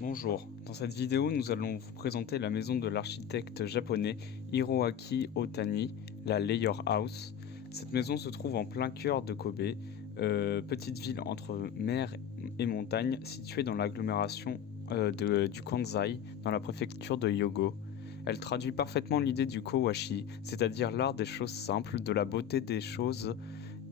Bonjour, dans cette vidéo nous allons vous présenter la maison de l'architecte japonais Hiroaki Otani, la Layer House. Cette maison se trouve en plein cœur de Kobe, petite ville entre mer et montagne située dans l'agglomération du Kansai, dans la préfecture de Hyogo. Elle traduit parfaitement l'idée du Kowashi, c'est-à-dire l'art des choses simples, de la beauté des choses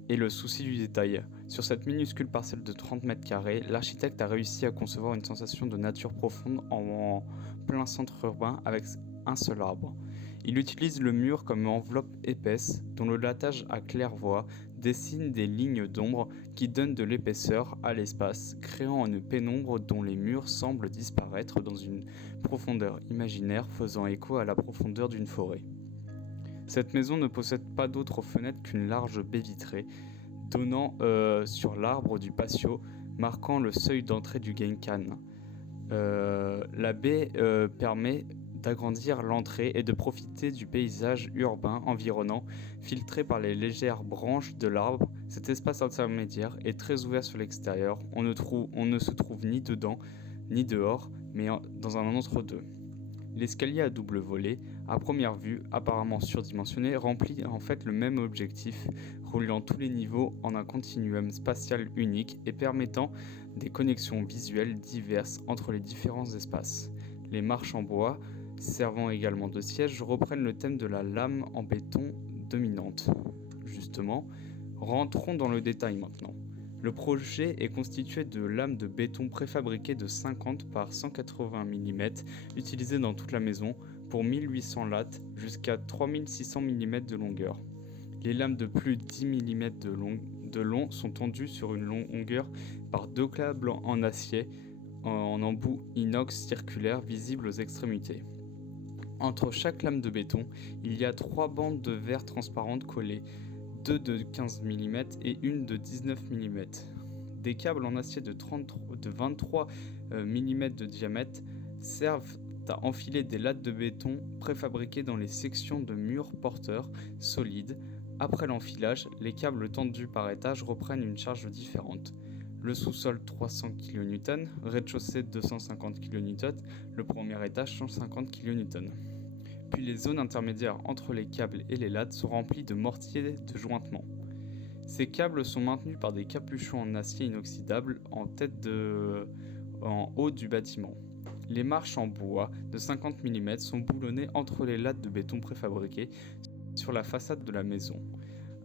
et le souci du détail. Sur cette minuscule parcelle de 30 mètres carrés, l'architecte a réussi à concevoir une sensation de nature profonde en plein centre urbain avec un seul arbre. Il utilise le mur comme enveloppe épaisse dont le lattage à claire-voie dessine des lignes d'ombre qui donnent de l'épaisseur à l'espace, créant une pénombre dont les murs semblent disparaître dans une profondeur imaginaire faisant écho à la profondeur d'une forêt. Cette maison ne possède pas d'autre fenêtre qu'une large baie vitrée donnant sur l'arbre du patio, marquant le seuil d'entrée du Genkan. La baie permet d'agrandir l'entrée et de profiter du paysage urbain environnant, filtré par les légères branches de l'arbre. Cet espace intermédiaire est très ouvert sur l'extérieur. On ne se trouve ni dedans ni dehors, mais dans un entre-deux. L'escalier à double volet, à première vue apparemment surdimensionné, remplit en fait le même objectif, reliant tous les niveaux en un continuum spatial unique et permettant des connexions visuelles diverses entre les différents espaces. Les marches en bois, servant également de siège, reprennent le thème de la lame en béton dominante. Justement, rentrons dans le détail maintenant. Le projet est constitué de lames de béton préfabriquées de 50 par 180 mm utilisées dans toute la maison pour 1800 lattes jusqu'à 3600 mm de longueur. Les lames de plus de 10 mm de long sont tendues sur une longueur par deux câbles en acier en embout inox circulaire visibles aux extrémités. Entre chaque lame de béton, il y a trois bandes de verre transparentes collées, deux de 15 mm et une de 19 mm. Des câbles en acier de 23 mm de diamètre servent à enfiler des lattes de béton préfabriquées dans les sections de murs porteurs solides. Après l'enfilage, les câbles tendus par étage reprennent une charge différente. Le sous-sol 300 kN, rez-de-chaussée 250 kN, le premier étage 150 kN. Puis les zones intermédiaires entre les câbles et les lattes sont remplies de mortiers de jointement. Ces câbles sont maintenus par des capuchons en acier inoxydable en haut du bâtiment. Les marches en bois de 50 mm sont boulonnées entre les lattes de béton préfabriquées sur la façade de la maison.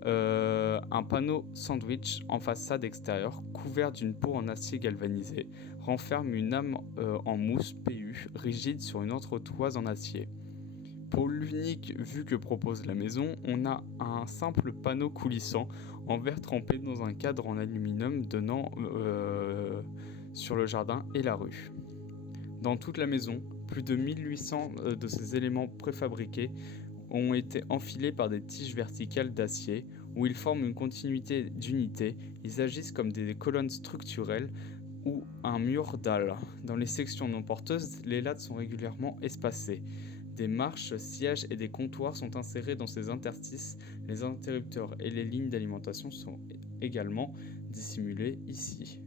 Un panneau sandwich en façade extérieure, couvert d'une peau en acier galvanisé, renferme une âme en mousse PU rigide sur une entretoise en acier. Pour l'unique vue que propose la maison, on a un simple panneau coulissant en verre trempé dans un cadre en aluminium donnant sur le jardin et la rue. Dans toute la maison, plus de 1800 de ces éléments préfabriqués ont été enfilés par des tiges verticales d'acier où ils forment une continuité d'unité. Ils agissent comme des colonnes structurelles ou un mur dalles. Dans les sections non porteuses, les lattes sont régulièrement espacées. Des marches, sièges et des comptoirs sont insérés dans ces interstices. Les interrupteurs et les lignes d'alimentation sont également dissimulés ici.